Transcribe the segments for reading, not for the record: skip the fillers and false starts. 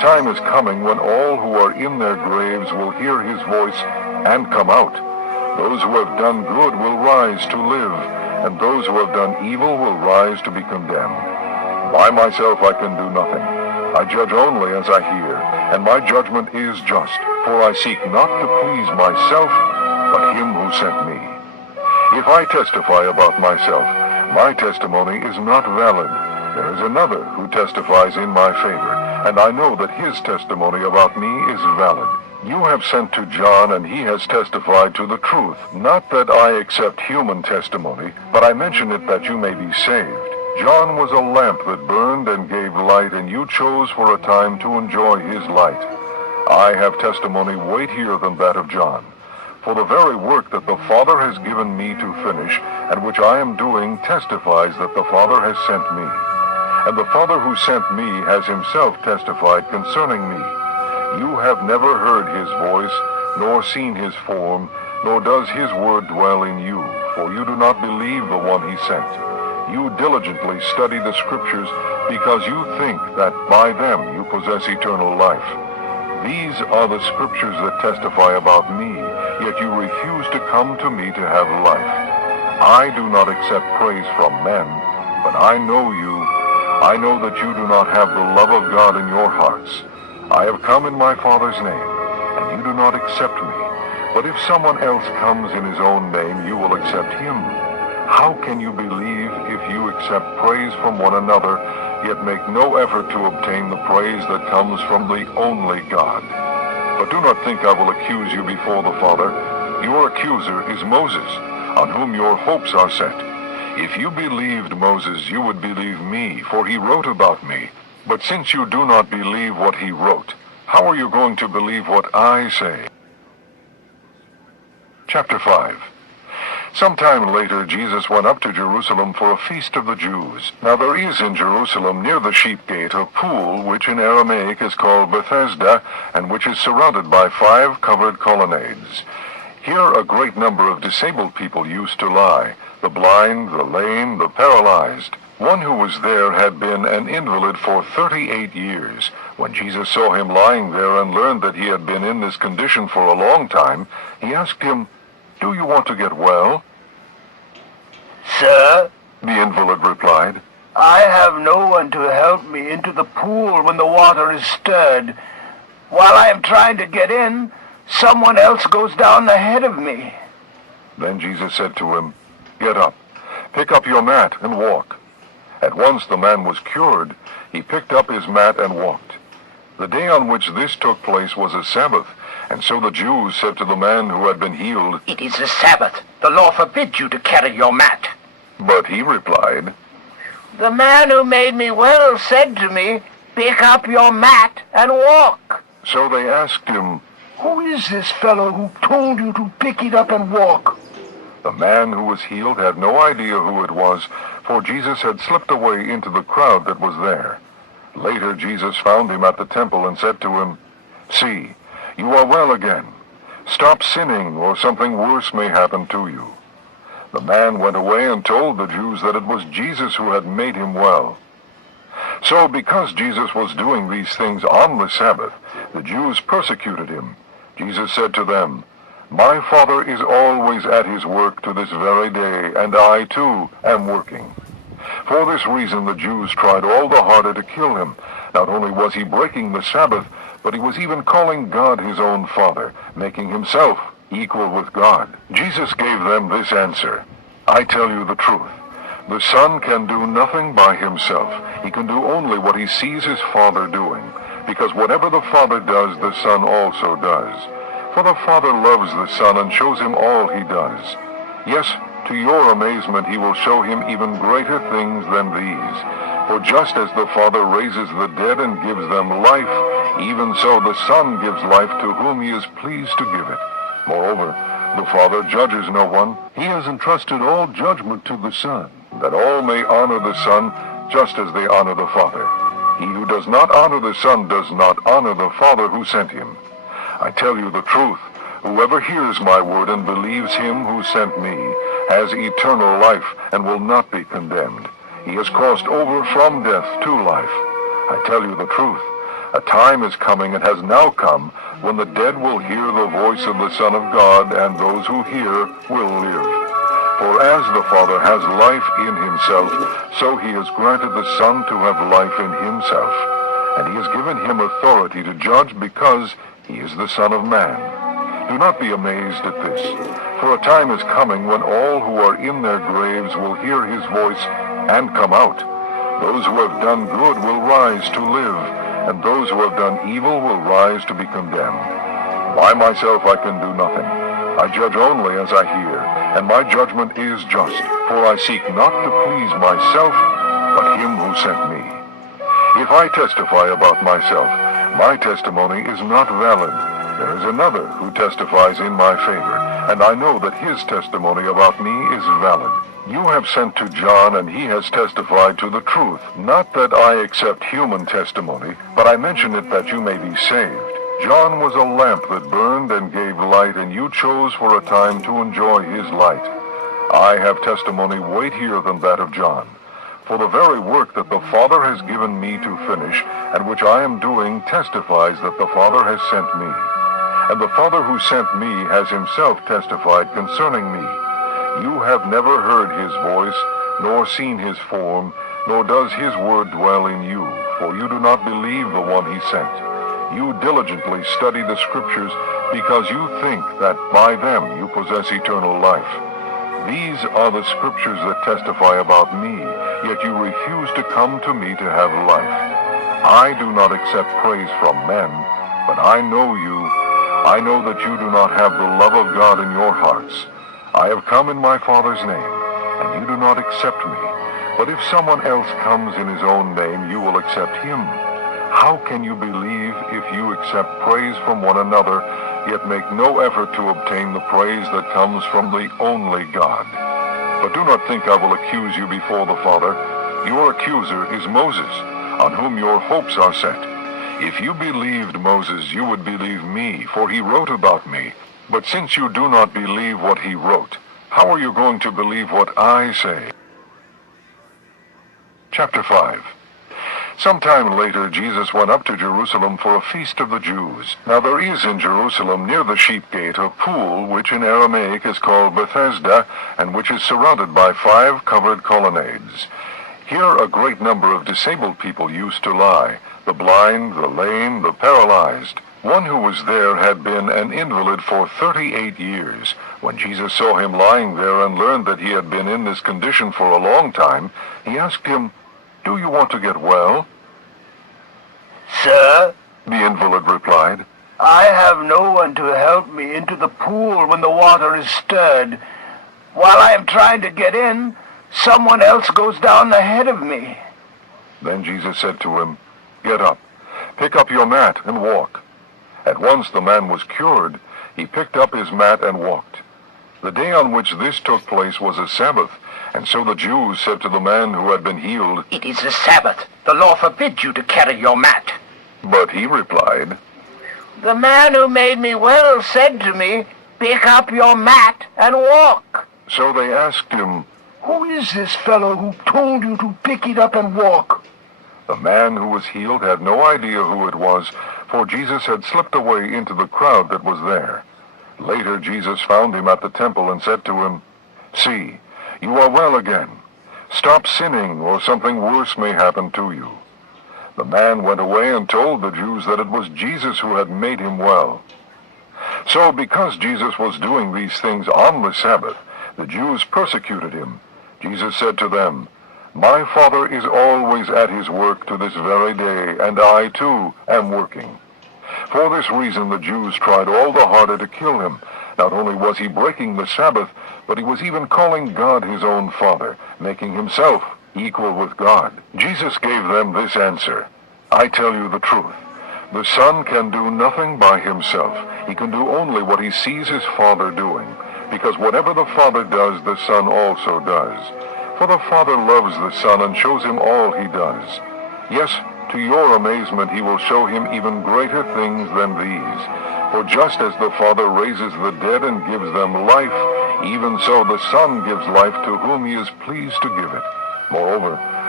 Time is coming when all who are in their graves will hear his voice and come out. Those who have done good will rise to live, and those who have done evil will rise to be condemned. By myself I can do nothing. I judge only as I hear, and my judgment is just, for I seek not to please myself, but him who sent me. If I testify about myself, my testimony is not valid. There is another who testifies in my favor, and I know that his testimony about me is valid. You have sent to John, and he has testified to the truth. Not that I accept human testimony, but I mention it that you may be saved. John was a lamp that burned and gave light, and you chose for a time to enjoy his light. I have testimony weightier than that of John. For the very work that the Father has given me to finish, and which I am doing, testifies that the Father has sent me. And the Father who sent me has himself testified concerning me. You have never heard his voice, nor seen his form, nor does his word dwell in you, for you do not believe the one he sent. You diligently study the Scriptures, because you think that by them you possess eternal life. These are the Scriptures that testify about me, yet you refuse to come to me to have life. I do not accept praise from men, but I know you. I know that you do not have the love of God in your hearts. I have come in my Father's name, and you do not accept me. But if someone else comes in his own name, you will accept him. How can you believe if you accept praise from one another, yet make no effort to obtain the praise that comes from the only God? But do not think I will accuse you before the Father. Your accuser is Moses, on whom your hopes are set. If you believed Moses, you would believe me, for he wrote about me. But since you do not believe what he wrote, how are you going to believe what I say? Chapter 5. Sometime later, Jesus went up to Jerusalem for a feast of the Jews. Now there is in Jerusalem near the sheep gate a pool, which in Aramaic is called Bethesda, and which is surrounded by 5 covered colonnades. Here a great number of disabled people used to lie, the blind, the lame, the paralyzed. One who was there had been an invalid for 38 years. When Jesus saw him lying there and learned that he had been in this condition for a long time, he asked him, "Do you want to get well?" "Sir," the invalid replied, "I have no one to help me into the pool when the water is stirred. While I am trying to get in, someone else goes down ahead of me." Then Jesus said to him, "Get up, pick up your mat and walk." At once the man was cured. He picked up his mat and walked. The day on which this took place was a Sabbath, and so the Jews said to the man who had been healed, "It is a Sabbath. The law forbids you to carry your mat." But he replied, "The man who made me well said to me, 'Pick up your mat and walk.'" So they asked him, "Who is this fellow who told you to pick it up and walk?" The man who was healed had no idea who it was, for Jesus had slipped away into the crowd that was there. Later Jesus found him at the temple and said to him, "See, you are well again. Stop sinning, or something worse may happen to you." The man went away and told the Jews that it was Jesus who had made him well. So because Jesus was doing these things on the Sabbath, the Jews persecuted him. Jesus said to them, "My Father is always at his work to this very day, and I too am working." For this reason the Jews tried all the harder to kill him. Not only was he breaking the Sabbath, but he was even calling God his own Father, making himself equal with God. Jesus gave them this answer, "I tell you the truth. The Son can do nothing by himself. He can do only what he sees his Father doing, because whatever the Father does, the Son also does. For the Father loves the Son and shows him all he does. Yes, to your amazement he will show him even greater things than these. For just as the Father raises the dead and gives them life, even so the Son gives life to whom he is pleased to give it. Moreover, the Father judges no one. He has entrusted all judgment to the Son, that all may honor the Son just as they honor the Father. He who does not honor the Son does not honor the Father who sent him. I tell you the truth, whoever hears my word and believes him who sent me has eternal life and will not be condemned. He has crossed over from death to life. I tell you the truth, A time is coming and has now come when the dead will hear the voice of the Son of God, and those who hear will live. For as the Father has life in himself, so he has granted the Son to have life in himself. And he has given him authority to judge because he is the Son of Man. Do not be amazed at this, for a time is coming when all who are in their graves will hear his voice and come out. Those who have done good will rise to live, and those who have done evil will rise to be condemned. By myself I can do nothing. I judge only as I hear, and my judgment is just, for I seek not to please myself, but him who sent me. If I testify about myself, my testimony is not valid. There is another who testifies in my favor, and I know that his testimony about me is valid. You have sent to John, and he has testified to the truth. Not that I accept human testimony, but I mention it that you may be saved. John was a lamp that burned and gave light, and you chose for a time to enjoy his light. I have testimony weightier than that of John. For the very work that the Father has given me to finish, and which I am doing, testifies that the Father has sent me. And the Father who sent me has himself testified concerning me. You have never heard his voice, nor seen his form, nor does his word dwell in you, for you do not believe the one he sent. You diligently study the Scriptures, because you think that by them you possess eternal life. These are the Scriptures that testify about me, yet you refuse to come to me to have life. I do not accept praise from men, but I know you. I know that you do not have the love of God in your hearts. I have come in my Father's name, and you do not accept me. But if someone else comes in his own name, you will accept him. How can you believe if you accept praise from one another, yet make no effort to obtain the praise that comes from the only God? But do not think I will accuse you before the Father. Your accuser is Moses, on whom your hopes are set. If you believed Moses, you would believe me, for he wrote about me. But since you do not believe what he wrote, how are you going to believe what I say? Chapter 5. Sometime later, Jesus went up to Jerusalem for a feast of the Jews. Now there is in Jerusalem near the sheep gate a pool, which in Aramaic is called Bethesda, and which is surrounded by 5 covered colonnades. Here a great number of disabled people used to lie, the blind, the lame, the paralyzed. One who was there had been an invalid for 38 years. When Jesus saw him lying there and learned that he had been in this condition for a long time, he asked him, "Do you want to get well?" Sir, The invalid replied, I have no one to help me into the pool when the water is stirred. While I am trying to get in, someone else goes down ahead of me. Then Jesus said to him, "Get up, pick up your mat and walk." At once the man was cured. He picked up his mat and walked. The day on which this took place was a Sabbath, and so the Jews said to the man who had been healed, "It is the Sabbath. The law forbids you to carry your mat." But he replied, The man who made me well said to me, "Pick up your mat and walk." So they asked him, Who is this fellow who told you to pick it up and walk? The man who was healed had no idea who it was, for Jesus had slipped away into the crowd that was there. Later Jesus found him at the temple and said to him, "See, you are well again. Stop sinning, or something worse may happen to you." The man went away and told the Jews that it was Jesus who had made him well. So because Jesus was doing these things on the Sabbath, the Jews persecuted him. Jesus said to them, "My Father is always at his work to this very day, and I too am working." For this reason the Jews tried all the harder to kill him. Not only was he breaking the Sabbath, but he was even calling God his own Father, making himself equal with God. Jesus gave them this answer, "I tell you the truth. The Son can do nothing by himself. He can do only what he sees his Father doing, because whatever the Father does, the Son also does. For the Father loves the Son and shows him all he does. Yes, to your amazement he will show him even greater things than these. For just as the Father raises the dead and gives them life, even so the Son gives life to whom he is pleased to give it. Moreover,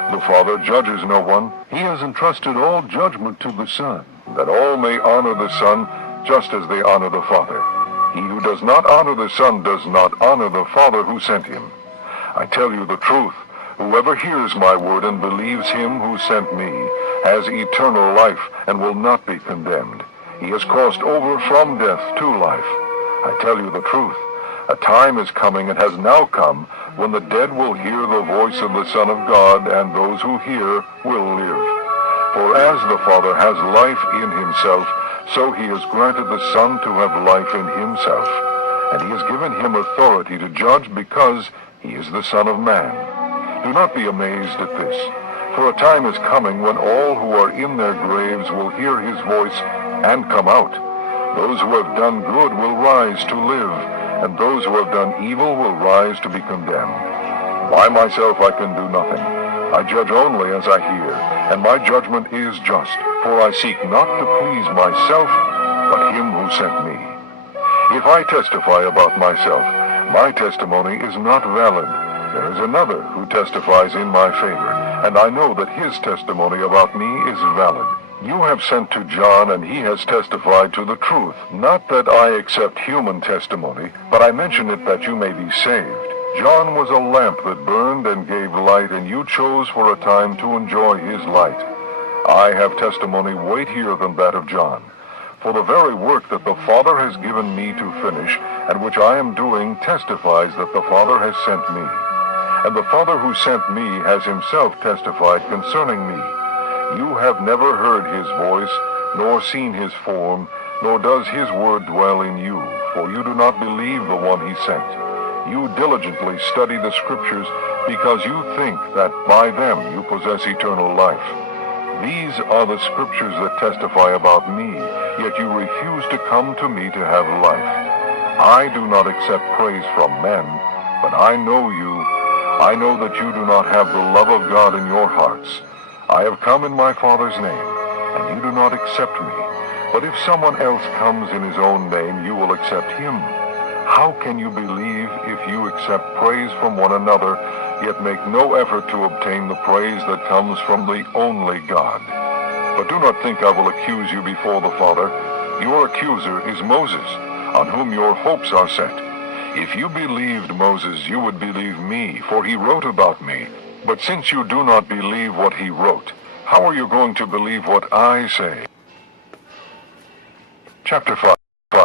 The Father judges no one. He has entrusted all judgment to the Son, that all may honor the Son just as they honor the Father. He who does not honor the Son does not honor the Father who sent him. I tell you the truth. Whoever hears my word and believes him who sent me has eternal life and will not be condemned. He has crossed over from death to life. I tell you the truth. A time is coming and has now come when the dead will hear the voice of the Son of God, and those who hear will live. For as the Father has life in himself, so he has granted the Son to have life in himself. And he has given him authority to judge because he is the Son of Man. Do not be amazed at this, for a time is coming when all who are in their graves will hear his voice and come out. Those who have done good will rise to live, and those who have done evil will rise to be condemned. By myself I can do nothing. I judge only as I hear, and my judgment is just, for I seek not to please myself, but him who sent me. If I testify about myself, my testimony is not valid. There is another who testifies in my favor, and I know that his testimony about me is valid. You have sent to John, and he has testified to the truth. Not that I accept human testimony, but I mention it that you may be saved. John was a lamp that burned and gave light, and you chose for a time to enjoy his light. I have testimony weightier than that of John. For the very work that the Father has given me to finish, and which I am doing, testifies that the Father has sent me. And the Father who sent me has himself testified concerning me. You have never heard his voice, nor seen his form, nor does his word dwell in you, for you do not believe the one he sent. You diligently study the Scriptures, because you think that by them you possess eternal life. These are the Scriptures that testify about me, yet you refuse to come to me to have life. I do not accept praise from men, but I know you. I know that you do not have the love of God in your hearts. I have come in my Father's name, and you do not accept me. But if someone else comes in his own name, you will accept him. How can you believe if you accept praise from one another, yet make no effort to obtain the praise that comes from the only God? But do not think I will accuse you before the Father. Your accuser is Moses, on whom your hopes are set. If you believed Moses, you would believe me, for he wrote about me. But since you do not believe what he wrote, how are you going to believe what I say? Chapter 5.